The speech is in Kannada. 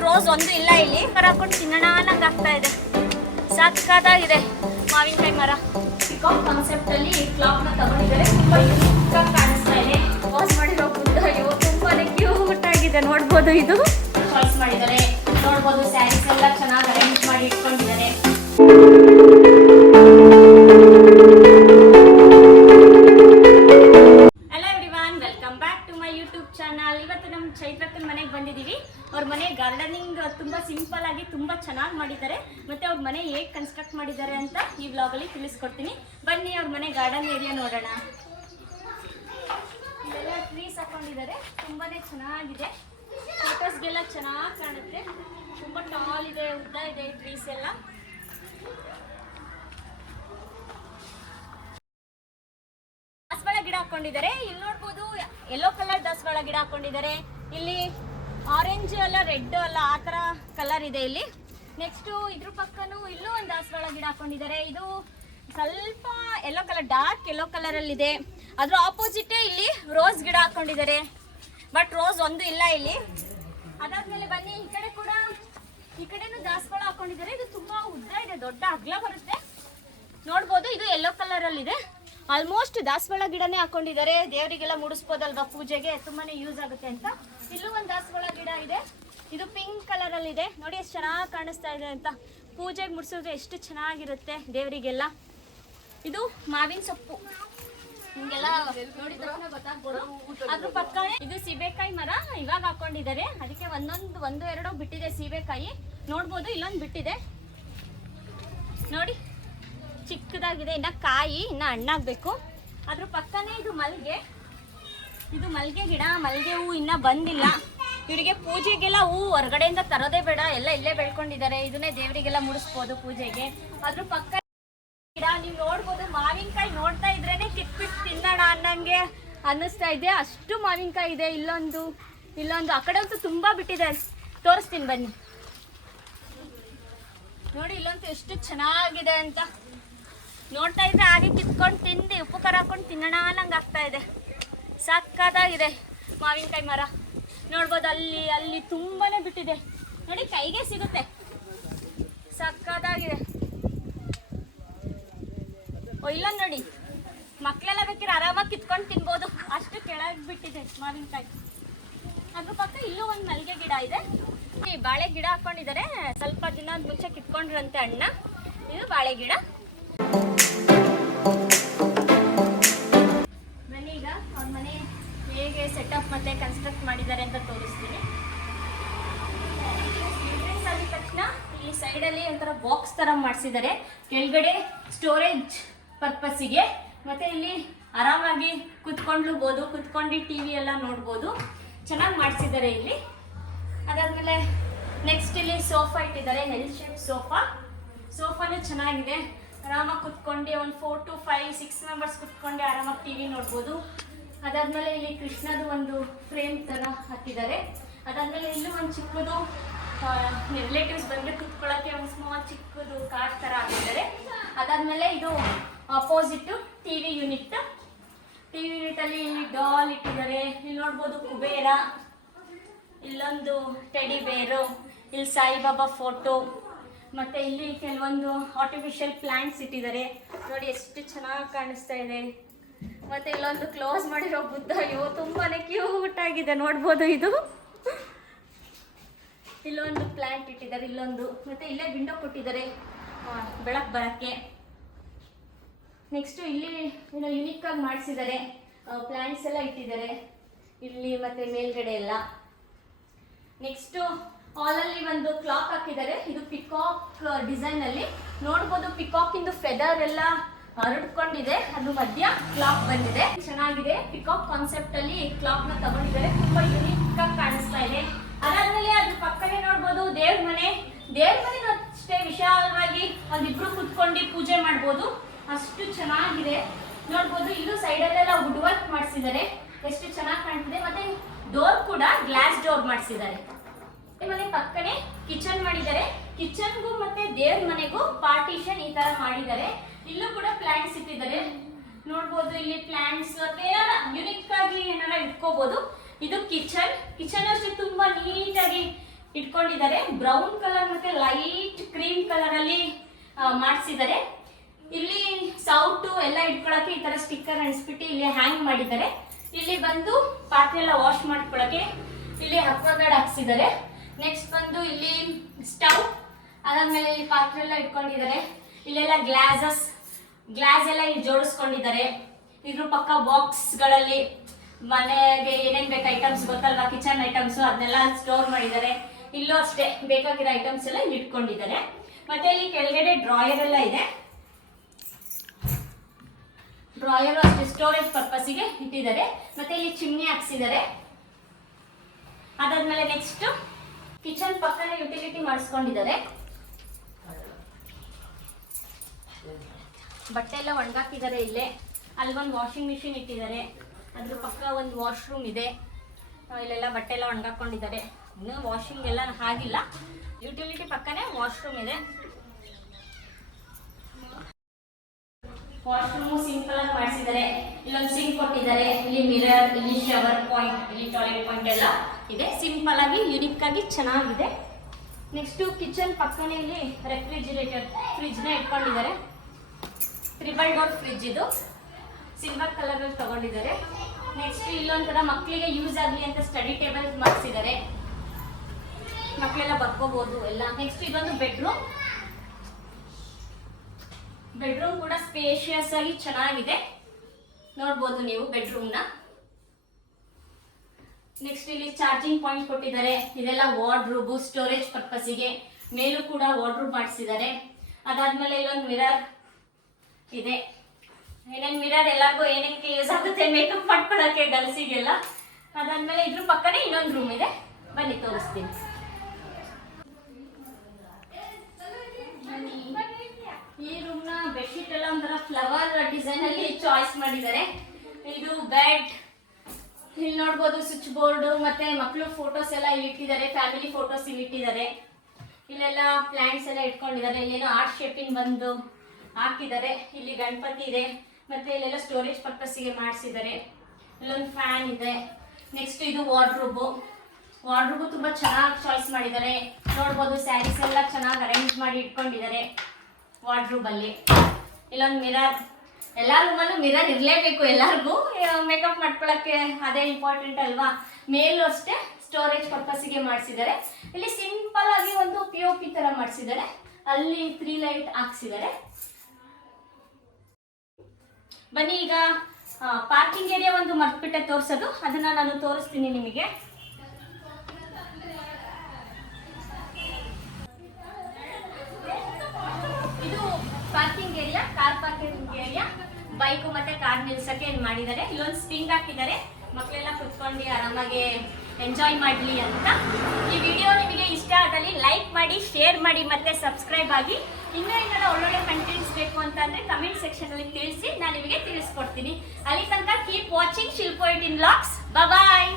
ಬಟ್ ರೋಸ್ ಒಂದು ಇಲ್ಲ ಇಲ್ಲಿ. ಮರ ಹಾಕೊಂಡು ತಿನ್ನೋಣ ನಂಗೆ ಆಗ್ತಾ ಇದೆ. ಸಾಕಾಗಿದೆ ಮಾವಿನಕಾಯಿ ಮರ. ಪಿಕಾಕ್ ಕಾನ್ಸೆಪ್ಟ್ ಅಲ್ಲಿ ಕ್ಲಾಕ್ ನ ತಗೊಂಡಿದ್ದಾರೆ. ತುಂಬಾ ಯೂನಿಕ್ ಆಗಿ ಕಾಣಿಸ್ತಾ ಇದೆ. ವಾಸ್ ಮಾಡಿರೋ ಬುದ್ಧ ಇವು ತುಂಬಾನೇ ಕ್ಯೂಟ್ ಆಗಿದೆ. ನೋಡ್ಬೋದು ಇದು ಚಾಯ್ಸ್ ಮಾಡಿದ್ದಾರೆ. ನೋಡ್ಬೋದು ಸ್ಯಾರೀಸ್ ಎಲ್ಲ ಚೆನ್ನಾಗಿ ಅರೇಂಜ್ ಮಾಡಿ ಇಟ್ಕೊಂಡಿದ್ದಾರೆ. ಇವತ್ತು ನಮ್ಮ ಚೈತ್ರಕ್ಕನ ಮನೆಗೆ ಬಂದಿದ್ದೀವಿ. ಅವ್ರ ಮನೆ ಗಾರ್ಡನಿಂಗ್ ತುಂಬಾ ಸಿಂಪಲ್ ಆಗಿ ತುಂಬಾ ಚೆನ್ನಾಗಿ ಮಾಡಿದ್ದಾರೆ. ಮತ್ತೆ ಅವ್ರ ಮನೆ ಹೇಗೆ ಕನ್ಸ್ಟ್ರಕ್ಟ್ ಮಾಡಿದ್ದಾರೆ ಅಂತ ಈ ವ್ಲಾಗ್ ಅಲ್ಲಿ ತಿಳಿಸ್ಕೊಡ್ತೀನಿ. ಬನ್ನಿ ಅವ್ರ ಮನೆ ಗಾರ್ಡನ್ ಏರಿಯಾ ನೋಡೋಣ. ಇಲ್ಲೆಲ್ಲ ಟ್ರೀಸ್ ಹಾಕೊಂಡಿದ್ದಾರೆ. ತುಂಬಾನೇ ಚೆನ್ನಾಗಿದೆ. ಫೋಟೋಸ್ಗೆಲ್ಲ ಚೆನ್ನಾಗಿ ಕಾಣುತ್ತೆ. ತುಂಬಾ ಟಾಲ್ ಇದೆ, ಉದ್ದ ಇದೆ ಟ್ರೀಸ್ ಎಲ್ಲ. ದಾಸವಾಳ ಗಿಡ ಹಾಕೊಂಡಿದ್ದಾರೆ. ಇಲ್ಲಿ ನೋಡ್ಬೋದು ಯೆಲ್ಲೋ ಕಲರ್ ದಾಸವಾಳ ಗಿಡ ಹಾಕೊಂಡಿದ್ದಾರೆ. ಇಲ್ಲಿ ಆರೆಂಜ್ ಅಲ್ಲ ರೆಡ್ ಅಲ್ಲ ಆ ತರ ಕಲರ್ ಇದೆ ಇಲ್ಲಿ. ನೆಕ್ಸ್ಟ್ ಇದ್ರ ಪಕ್ಕನೂ ಇಲ್ಲೂ ಒಂದು ದಾಸವಾಳ ಗಿಡ ಹಾಕೊಂಡಿದ್ದಾರೆ. ಇದು ಸ್ವಲ್ಪ yellow colour, dark yellow colour ಅಲ್ಲಿ ಇದೆ. ಅದ್ರ ಆಪೋಸಿಟ್ ಇಲ್ಲಿ ರೋಸ್ ಗಿಡ ಹಾಕೊಂಡಿದ್ದಾರೆ. ಬಟ್ ರೋಸ್ ಒಂದು ಇಲ್ಲ ಇಲ್ಲಿ. ಅದಾದ್ಮೇಲೆ ಬನ್ನಿ ಈ ಕಡೆ ಕೂಡ, ಈ ಕಡೆನೂ ದಾಸವಾಳ ಹಾಕೊಂಡಿದ್ದಾರೆ. ಇದು ತುಂಬಾ ಉದ್ದ ಇದೆ, ದೊಡ್ಡ ಅಗಲ ಬರುತ್ತೆ. ನೋಡ್ಬೋದು ಇದು ಯೆಲ್ಲೋ ಕಲರ್ ಅಲ್ಲಿ ಇದೆ. ಆಲ್ಮೋಸ್ಟ್ ದಾಸವಾಳ ಗಿಡನೇ ಹಾಕೊಂಡಿದ್ದಾರೆ. ದೇವರಿಗೆಲ್ಲ ಮುಡಿಸ್ಬೋದಲ್ವಾ, ಪೂಜೆಗೆ ತುಂಬಾನೇ ಯೂಸ್ ಆಗುತ್ತೆ ಅಂತ. ಇಲ್ಲೂ ಒಂದು ದಾಸವಾಳ ಗಿಡ ಇದೆ. ಇದು ಪಿಂಕ್ ಕಲರ್ ಅಲ್ಲಿ ಇದೆ. ನೋಡಿ ಎಷ್ಟು ಚೆನ್ನಾಗಿ ಕಾಣಿಸ್ತಾ ಇದೆ ಅಂತ. ಪೂಜೆಗೆ ಮುಡಿಸಿದ್ರೆ ಎಷ್ಟು ಚೆನ್ನಾಗಿರುತ್ತೆ ದೇವರಿಗೆಲ್ಲ. ಇದು ಮಾವಿನ ಸೊಪ್ಪು, ನಿಮ್ಗೆಲ್ಲ ನೋಡಿದ ಗೊತ್ತಾಗ್ಬೋದು. ಅದ್ರ ಪಕ್ಕನೇ ಇದು ಸೀಬೆಕಾಯಿ ಮರ ಇವಾಗ ಹಾಕೊಂಡಿದ್ದಾರೆ. ಅದಕ್ಕೆ ಒಂದು ಎರಡೋ ಬಿಟ್ಟಿದೆ ಸೀಬೆಕಾಯಿ. ನೋಡ್ಬೋದು ಇಲ್ಲೊಂದು ಬಿಟ್ಟಿದೆ ನೋಡಿ, ಚಿಕ್ಕದಾಗಿದೆ. ಇನ್ನ ಕಾಯಿ ಇನ್ನ ಹಣ್ಣಾಗಬೇಕು. ಅದ್ರ ಪಕ್ಕನೇ ಇದು ಮಲ್ಗೆ. ಇದು ಮಲ್ಗೆ ಗಿಡ. ಮಲ್ಗೆ ಹೂ ಇನ್ನ ಬಂದಿಲ್ಲ. ಇವರಿಗೆ ಪೂಜೆಗೆಲ್ಲ ಹೂ ಹೊರಗಡೆಯಿಂದ ತರೋದೇ ಬೇಡ, ಎಲ್ಲ ಇಲ್ಲೇ ಬೆಳ್ಕೊಂಡಿದ್ದಾರೆ. ಇದನ್ನೇ ದೇವರಿಗೆಲ್ಲ ಮುಡಿಸ್ಬೋದು ಪೂಜೆಗೆ. ಅದ್ರ ಪಕ್ಕ ಗಿಡ ನೀವು ನೋಡ್ಬೋದು. ಮಾವಿನಕಾಯಿ ನೋಡ್ತಾ ಇದ್ರೇನೆ ಕಿತ್ಬಿಟ್ಟು ತಿನ್ನೋಣ ಅನ್ನಂಗೆ ಅನ್ನಿಸ್ತಾ ಇದೆ. ಅಷ್ಟು ಮಾವಿನಕಾಯಿ ಇದೆ. ಇಲ್ಲೊಂದು ಆ ಕಡೆ ಅಂತೂ ತುಂಬಾ ಬಿಟ್ಟಿದೆ. ತೋರಿಸ್ತೀನಿ ಬನ್ನಿ. ನೋಡಿ ಇಲ್ಲಂತೂ ಎಷ್ಟು ಚೆನ್ನಾಗಿದೆ ಅಂತ. ನೋಡ್ತಾ ಇದ್ರೆ ಹಾಗೆ ಕಿತ್ಕೊಂಡು ತಿಂದು ಉಪ್ಪು ಖಾರ ಹಾಕೊಂಡು ತಿನ್ನೋಣ ನಂಗೆ ಆಗ್ತಾ ಇದೆ. ಸಾಕಾಗಿದೆ ಮಾವಿನಕಾಯಿ ಮರ. ನೋಡ್ಬೋದು ಅಲ್ಲಿ ತುಂಬಾನೇ ಬಿಟ್ಟಿದೆ ನೋಡಿ, ಕೈಗೆ ಸಿಗುತ್ತೆ. ಸಾಕಾಗಿದೆ. ಇಲ್ಲೊಂದು ನೋಡಿ, ಮಕ್ಕಳೆಲ್ಲ ಬೇಕಿದ್ರೆ ಆರಾಮಾಗಿ ಕಿತ್ಕೊಂಡು ತಿನ್ಬೋದು. ಅಷ್ಟು ಕೆಳಗೆ ಬಿಟ್ಟಿದೆ ಮಾವಿನಕಾಯಿ. ಅದ್ರ ಪಕ್ಕ ಇಲ್ಲೂ ಒಂದು ಮಲ್ಲಿಗೆ ಗಿಡ ಇದೆ. ಈ ಬಾಳೆ ಗಿಡ ಹಾಕೊಂಡಿದ್ದಾರೆ. ಸ್ವಲ್ಪ ದಿನದ ಮುಂಚೆ ಕಿತ್ಕೊಂಡ್ರಂತೆ ಅಣ್ಣ. ಇದು ಬಾಳೆ ಗಿಡ. ಬನ್ನಿ ಈಗ ಅವ್ರ ಮನೆ ಹೇಗೆ ಸೆಟಪ್ ಮತ್ತೆ ಕನ್ಸ್ಟ್ರಕ್ಟ್ ಮಾಡಿದ್ದಾರೆ ಅಂತ ತೋರಿಸ್ತೀನಿ. ಎಂಟ್ರೆನ್ಸ್ ಆದ ತಕ್ಷಣ ಈ ಸೈಡಲ್ಲಿ ಒಂಥರ ಬಾಕ್ಸ್ ತರ ಮಾಡಿಸಿದ್ದಾರೆ. ಕೆಳಗಡೆ ಸ್ಟೋರೇಜ್ ಪರ್ಪಸ್ಸಿಗೆ. ಮತ್ತೆ ಇಲ್ಲಿ ಆರಾಮಾಗಿ ಕುತ್ಕೊಂಡು ಟಿವಿ ಎಲ್ಲ ನೋಡ್ಬೋದು. ಚೆನ್ನಾಗಿ ಮಾಡಿಸಿದ್ದಾರೆ ಇಲ್ಲಿ. ಅದಾದ್ಮೇಲೆ ನೆಕ್ಸ್ಟ್ ಇಲ್ಲಿ ಸೋಫಾ ಇಟ್ಟಿದ್ದಾರೆ. ಎಲ್ ಶೇಪ್ ಸೋಫಾನು ಚೆನ್ನಾಗಿದೆ. ಆರಾಮಾಗಿ ಕುತ್ಕೊಂಡು ಒಂದು 4 to 5, 6 ಮೆಂಬರ್ಸ್ ಕುತ್ಕೊಂಡು ಆರಾಮಾಗಿ ಟಿವಿ ನೋಡ್ಬೋದು. ಅದಾದ್ಮೇಲೆ ಇಲ್ಲಿ ಕೃಷ್ಣದು ಒಂದು ಫ್ರೇಮ್ ತರ ಹಾಕಿದ್ದಾರೆ. ಅದಾದ್ಮೇಲೆ ಇಲ್ಲೂ ಒಂದು ಚಿಕ್ಕದು ರಿಲೇಟಿವ್ಸ್ ಬಂದ್ರೆ ಕುತ್ಕೊಳ್ಳೋಕೆ ಒಂದು ಸ್ಮಾಲ್ ಚಿಕ್ಕದು ಕಾರ್ ತರ ಹಾಕಿದ್ದಾರೆ. ಅದಾದ್ಮೇಲೆ ಇದು ಆಪೋಸಿಟ್ ಟಿವಿ ಯೂನಿಟ್ ಅಲ್ಲಿ ಡಾಲ್ ಇಟ್ಟಿದ್ದಾರೆ. ಇಲ್ಲಿ ನೋಡ್ಬೋದು ಕುಬೇರ, ಇಲ್ಲೊಂದು ಟೆಡಿ ಬೇರು, ಇಲ್ಲಿ ಸಾಯಿಬಾಬಾ ಫೋಟೋ, ಮತ್ತೆ ಇಲ್ಲಿ ಕೆಲವೊಂದು ಆರ್ಟಿಫಿಷಿಯಲ್ ಪ್ಲಾಂಟ್ಸ್ ಇಟ್ಟಿದ್ದಾರೆ. ನೋಡಿ ಎಷ್ಟು ಚೆನ್ನಾಗಿ ಕಾಣಿಸ್ತಾ ಇದೆ. ಮತ್ತೆ ಇಲ್ಲೊಂದು ಕ್ಲೋಸ್ ಮಾಡಿರೋ ಬುದ್ಧ ಇವು ತುಂಬಾನೇ ಕ್ಯೂಟ್ ಆಗಿದೆ. ನೋಡ್ಬೋದು ಇದು. ಇಲ್ಲೊಂದು ಪ್ಲಾಂಟ್ ಇಟ್ಟಿದ್ದಾರೆ. ಇಲ್ಲೊಂದು ಮತ್ತೆ ಇಲ್ಲೇ ವಿಂಡೋ ಕೊಟ್ಟಿದ್ದಾರೆ ಬೆಳಕು ಬರಕ್ಕೆ. ನೆಕ್ಸ್ಟ್ ಇಲ್ಲಿ ಯುನಿಕ್ ಆಗಿ ಮಾಡಿಸಿದ್ದಾರೆ. ಪ್ಲಾಂಟ್ಸ್ ಎಲ್ಲ ಇಟ್ಟಿದ್ದಾರೆ ಇಲ್ಲಿ ಮತ್ತೆ ಮೇಲ್ಗಡೆ ಎಲ್ಲ. ನೆಕ್ಸ್ಟ್ ಹಾಲಲ್ಲಿ ಒಂದು ಕ್ಲಾಕ್ ಹಾಕಿದ್ದಾರೆ. ಇದು ಪಿಕಾಕ್ ಡಿಸೈನ್ ಅಲ್ಲಿ. ನೋಡ್ಬೋದು ಪಿಕಾಕ್ ಇಂದು ಫೆದರ್ ಎಲ್ಲ ಹರಡ್ಕೊಂಡಿದೆ. ಅದು ಮಧ್ಯ ಕ್ಲಾಕ್ ಬಂದಿದೆ. ಚೆನ್ನಾಗಿದೆ. ಪಿಕಾಕ್ ಕಾನ್ಸೆಪ್ಟ್ ಅಲ್ಲಿ ಕ್ಲಾಕ್ ನ ತಗೊಂಡಿದ್ದಾರೆ. ತುಂಬಾ ಯುನಿಕ್ ಆಗಿ ಕಾಣಿಸ್ತಾ ಇದೆ. ಅದಾದ್ಮೇಲೆ ಅದ್ರ ಪಕ್ಕನೆ ನೋಡ್ಬೋದು ದೇವ್ರ ಮನೆ ಅಷ್ಟೇ ವಿಶಾಲವಾಗಿ ಒಂದಿಬ್ರು ಕುತ್ಕೊಂಡು ಪೂಜೆ ಮಾಡ್ಬೋದು. ಅಷ್ಟು ಚೆನ್ನಾಗಿದೆ. ನೋಡ್ಬೋದು ಇಲ್ಲೂ ಸೈಡಲ್ಲೆಲ್ಲ ವುಡ್ ವರ್ಕ್ ಮಾಡಿಸಿದ್ದಾರೆ. ಎಷ್ಟು ಚೆನ್ನಾಗಿ ಕಾಣ್ತಿದೆ. ಮತ್ತೆ ಡೋರ್ ಕೂಡ ಗ್ಲಾಸ್ ಡೋರ್ ಮಾಡಿಸಿದ್ದಾರೆ. ಮನೆ ಪಕ್ಕನೆ ಕಿಚನ್ ಮಾಡಿದ್ದಾರೆ. ಕಿಚನ್ಗೂ ಮತ್ತೆ ದೇವ್ರ ಮನೆಗೂ ಪಾರ್ಟಿಷನ್ ಈ ತರ ಮಾಡಿದ್ದಾರೆ. ಇಲ್ಲೂ ಕೂಡ ಪ್ಲಾಂಟ್ಸ್ ಇಟ್ಟಿದ್ದಾರೆ. ನೋಡ್ಬೋದು ಇಲ್ಲಿ ಪ್ಲಾಂಟ್ಸ್ ಯುನಿಕ್ ಆಗಿ ಏನಾರ ಇಟ್ಕೋಬಹುದು. ಇದು ಕಿಚನ್ ಅಷ್ಟೇ ತುಂಬಾ ನೀಟಾಗಿ ಇಟ್ಕೊಂಡಿದ್ದಾರೆ. ಬ್ರೌನ್ ಕಲರ್ ಮತ್ತೆ ಲೈಟ್ ಕ್ರೀಮ್ ಕಲರ್ ಅಲ್ಲಿ ಮಾಡಿಸಿದ್ದಾರೆ. ಇಲ್ಲಿ ಸೌಟು ಎಲ್ಲ ಇಟ್ಕೊಳಕ್ಕೆ ಈ ತರ ಸ್ಟಿಕ್ಕರ್ ಅಂಟಿಸ್ಬಿಟ್ಟು ಇಲ್ಲಿ ಹ್ಯಾಂಗ್ ಮಾಡಿದ್ದಾರೆ. ಇಲ್ಲಿ ಬಂದು ಪಾತ್ರೆ ಎಲ್ಲ ವಾಶ್ ಮಾಡ್ಕೊಳಕ್ಕೆ ಇಲ್ಲಿ ಅಕ್ವಾಗಾರ್ಡ್ ಹಾಕ್ಸಿದ್ದಾರೆ. ನೆಕ್ಸ್ಟ್ ಬಂದು ಇಲ್ಲಿ ಸ್ಟವ್, ಅದಾದ್ಮೇಲೆ ಇಲ್ಲಿ ಪಾತ್ರೆ ಎಲ್ಲ ಇಟ್ಕೊಂಡಿದ್ದಾರೆ. ಇಲ್ಲೆಲ್ಲ ಗ್ಲಾಸ್ ಎಲ್ಲ ಇಲ್ಲಿ ಜೋಡಿಸ್ಕೊಂಡಿದ್ದಾರೆ. ಇದ್ರ ಪಕ್ಕ ಬಾಕ್ಸ್ಗಳಲ್ಲಿ ಮನೆಗೆ ಏನೇನ್ ಬೇಕು ಐಟಮ್ಸ್ ಗೊತ್ತಲ್ವಾ, ಕಿಚನ್ ಐಟಮ್ಸ್ ಅದನ್ನೆಲ್ಲ ಸ್ಟೋರ್ ಮಾಡಿದ್ದಾರೆ. ಇಲ್ಲೂ ಅಷ್ಟೇ ಬೇಕಾಗಿರೋ ಐಟಮ್ಸ್ ಎಲ್ಲ ಇಲ್ಲಿ ಇಟ್ಕೊಂಡಿದ್ದಾರೆ. ಮತ್ತೆ ಇಲ್ಲಿ ಕೆಳಗಡೆ ಡ್ರಾಯರ್ ಎಲ್ಲ ಇದೆ. ಡ್ರಾಯರ್ ಅಷ್ಟೇ ಸ್ಟೋರೇಜ್ ಪರ್ಪಸ್ಗೆ ಇಟ್ಟಿದ್ದಾರೆ. ಮತ್ತೆ ಇಲ್ಲಿ ಚಿಮ್ನಿ ಹಾಕ್ಸಿದ್ದಾರೆ. ಅದಾದ್ಮೇಲೆ ನೆಕ್ಸ್ಟ್ ಕಿಚನ್ ಪಕ್ಕನೆ ಯುಟಿಲಿಟಿ ಮಾಡಿಸ್ಕೊಂಡಿದ್ದಾರೆ. ಬಟ್ಟೆ ಎಲ್ಲ ಒಣಗಾಕಿದ್ದಾರೆ ಇಲ್ಲೇ. ಅಲ್ಲಿ ಒಂದು ವಾಷಿಂಗ್ ಮಿಷಿನ್ ಇಟ್ಟಿದ್ದಾರೆ. ಅದ್ರ ಪಕ್ಕ ಒಂದು ವಾಶ್ರೂಮ್ ಇದೆ. ಇಲ್ಲೆಲ್ಲ ಬಟ್ಟೆ ಎಲ್ಲ ಒಣಗಾಕೊಂಡಿದ್ದಾರೆ. ಇನ್ನು ವಾಷಿಂಗ್ ಎಲ್ಲ ಆಗಿಲ್ಲ. ಯುಟಿಲಿಟಿ ಪಕ್ಕನೆ ವಾಶ್ರೂಮ್ ಇದೆ. ವಾಶ್ರೂಮ್ ಸಿಂಪಲ್ ಆಗಿ ಮಾಡಿಸಿದ್ದಾರೆ. ಇಲ್ಲೊಂದು ಸಿಂಕ್ ಕೊಟ್ಟಿದ್ದಾರೆ. ಇಲ್ಲಿ ಮಿರರ್, ಇಲ್ಲಿ ಶವರ್ ಪಾಯಿಂಟ್, ಇಲ್ಲಿ ಟಾಯ್ಲೆಟ್ ಪಾಯಿಂಟ್ ಎಲ್ಲ ಇದೆ. ಸಿಂಪಲ್ ಆಗಿ ಯುನಿಕ್ ಆಗಿ ಚೆನ್ನಾಗಿದೆ. ನೆಕ್ಸ್ಟ್ ಕಿಚನ್ ಪಕ್ಕನೆ ಇಲ್ಲಿ ರೆಫ್ರಿಜಿರೇಟರ್ ಫ್ರಿಜ್ನ ಇಟ್ಕೊಂಡಿದ್ದಾರೆ. 3 ಡೋರ್ ಫ್ರಿಜ್ ಇದು ಸಿಲ್ವರ್ ಕಲರ್ ಅಲ್ಲಿ ತಗೊಂಡಿದ್ದಾರೆ. ನೆಕ್ಸ್ಟ್ ಇಲ್ಲೊಂಥರ ಮಕ್ಕಳಿಗೆ ಯೂಸ್ ಆಗಲಿ ಅಂತ ಸ್ಟಡಿ ಟೇಬಲ್ ಮಾಡಿಸಿದ್ದಾರೆ. ಮಕ್ಕಳೆಲ್ಲ ಬರ್ಕೋಬಹುದು ಎಲ್ಲ. ನೆಕ್ಸ್ಟ್ ಇದೊಂದು ಬೆಡ್ರೂಮ್ ಕೂಡ ಸ್ಪೇಷಿಯಸ್ ಆಗಿ ಚೆನ್ನಾಗಿದೆ. ನೋಡ್ಬೋದು ನೀವು ಬೆಡ್ರೂಮ್ನ. ನೆಕ್ಸ್ಟ್ ಇಲ್ಲಿ ಚಾರ್ಜಿಂಗ್ ಪಾಯಿಂಟ್ ಕೊಟ್ಟಿದ್ದಾರೆ. ಇದೆಲ್ಲ ವಾರ್ಡ್ರೂಬ್ ಸ್ಟೋರೇಜ್ ಪರ್ಪಸ್ಗೆ. ಮೇಲೂ ಕೂಡ ವಾರ್ಡ್ರೂಬ್ ಮಾಡಿಸಿದ್ದಾರೆ. ಅದಾದ್ಮೇಲೆ ಇಲ್ಲೊಂದು ಮಿರರ್ ಇದೆ. ಏನೇನ್ ಮಿರರ್ ಎಲ್ಲರಿಗೂ ಏನಕ್ಕೆ ಯೂಸ್ ಆಗುತ್ತೆ, ಮೇಕಪ್ ಮಾಡ್ಕೊಳಕ್ಕೆ ಗರ್ಲ್ಸಿಗೆಲ್ಲ. ಅದಾದ್ಮೇಲೆ ಇದ್ರ ಪಕ್ಕನೇ ಇನ್ನೊಂದು ರೂಮ್ ಇದೆ. ಬನ್ನಿ ತೋರಿಸ್ತೀನಿ. ಈ ರೂಮ್ ನ ಬೆಡ್ಶೀಟ್ ಎಲ್ಲ ಒಂಥರ ಫ್ಲವರ್ ಡಿಸೈನ್ ಅಲ್ಲಿ ಚಾಯ್ಸ್ ಮಾಡಿದ್ದಾರೆ. ಇದು ಬೆಡ್, ಇಲ್ಲಿ ನೋಡ್ಬೋದು ಸ್ವಿಚ್ ಬೋರ್ಡ್, ಮತ್ತೆ ಮಕ್ಕಳು ಫೋಟೋಸ್ ಎಲ್ಲ ಇಲ್ಲಿ ಇಟ್ಟಿದ್ದಾರೆ. ಫ್ಯಾಮಿಲಿ ಫೋಟೋಸ್ ಇಲ್ಲಿ ಇಟ್ಟಿದ್ದಾರೆ. ಇಲ್ಲೆಲ್ಲ ಪ್ಲಾಂಟ್ಸ್ ಎಲ್ಲ ಇಟ್ಕೊಂಡಿದ್ದಾರೆ. ಇಲ್ಲೇನೋ ಆರ್ಟ್ ಶೇಪಿಂಗ್ ಬಂದು ಹಾಕಿದ್ದಾರೆ. ಇಲ್ಲಿ ಗಣಪತಿ ಇದೆ. ಮತ್ತೆ ಇಲ್ಲೆಲ್ಲ ಸ್ಟೋರೇಜ್ ಪರ್ಪಸ್ಗೆ ಮಾಡಿಸಿದ್ದಾರೆ. ಇಲ್ಲೊಂದು ಫ್ಯಾನ್ ಇದೆ. ನೆಕ್ಸ್ಟ್ ಇದು ವಾರ್ಡ್ರೂಬ್ ತುಂಬಾ ಚೆನ್ನಾಗಿ ಚಾಯ್ಸ್ ಮಾಡಿದ್ದಾರೆ. ನೋಡ್ಬೋದು ಸ್ಯಾರೀಸ್ ಎಲ್ಲ ಚೆನ್ನಾಗಿ ಅರೇಂಜ್ ಮಾಡಿ ಇಟ್ಕೊಂಡಿದ್ದಾರೆ ವಾರ್ಡ್ರೂಬ್ ಅಲ್ಲಿ. ಇಲ್ಲೊಂದು ಮಿರರ್, ಎಲ್ಲಾ ರೂಮಲ್ಲೂ ಮಿರರ್ ಇರಲೇಬೇಕು ಎಲ್ಲರಿಗೂ, ಮೇಕಪ್ ಮಾಡ್ಕೊಳಕ್ಕೆ ಅದೇ ಇಂಪಾರ್ಟೆಂಟ್ ಅಲ್ವಾ. ಮೇಲೂ ಅಷ್ಟೇ ಸ್ಟೋರೇಜ್ ಪರ್ಪಸ್ಗೆ ಮಾಡಿಸಿದ್ದಾರೆ. ಇಲ್ಲಿ ಸಿಂಪಲ್ ಆಗಿ ಒಂದು POP ತರ ಮಾಡಿಸಿದ್ದಾರೆ. ಅಲ್ಲಿ 3 ಲೈಟ್ ಹಾಕ್ಸಿದ್ದಾರೆ. ಬನ್ನಿ ಈಗ ಪಾರ್ಕಿಂಗ್ ಏರಿಯಾ ಒಂದು ಮರ್ತ್ಬಿಟ್ಟೆ ತೋರಿಸೋದು, ಅದನ್ನ ನಾನು ತೋರಿಸ್ತೀನಿ ನಿಮಗೆ. ಇದು parking area, car parking area. Bike ಮತ್ತೆ ಕಾರ್ ನಿಲ್ಸಕ್ಕೆ ಮಾಡಿದ್ದಾರೆ. ಇಲ್ಲೊಂದು ಸ್ವಿಂಗ್ ಹಾಕಿದ್ದಾರೆ. ಮಕ್ಕಳೆಲ್ಲ ಕುತ್ಕೊಂಡು ಆರಾಮಾಗಿ ಎಂಜಾಯ್ ಮಾಡಲಿ ಅಂತ. ಈ ವಿಡಿಯೋ ನಿಮಗೆ ಇಷ್ಟ ಆದಲ್ಲಿ ಲೈಕ್ ಮಾಡಿ, ಶೇರ್ ಮಾಡಿ, ಮತ್ತೆ ಸಬ್ಸ್ಕ್ರೈಬ್ ಆಗಿ. ಇನ್ನೂ ಏನಾರ ಒಳ್ಳೊಳ್ಳೆ ಕಂಟೆಂಟ್ಸ್ ಬೇಕು ಅಂತಂದ್ರೆ ಕಮೆಂಟ್ ಸೆಕ್ಷನ್ ಅಲ್ಲಿ ತಿಳಿಸಿ, ನಾನು ನಿಮಗೆ ತಿಳಿಸ್ಕೊಡ್ತೀನಿ. ಅಲ್ಲಿ ತನಕ ಕೀಪ್ ವಾಚಿಂಗ್ ಶಿಲ್ಪಾ 18 ವ್ಲಾಗ್ಸ್. ಬಾಯ್.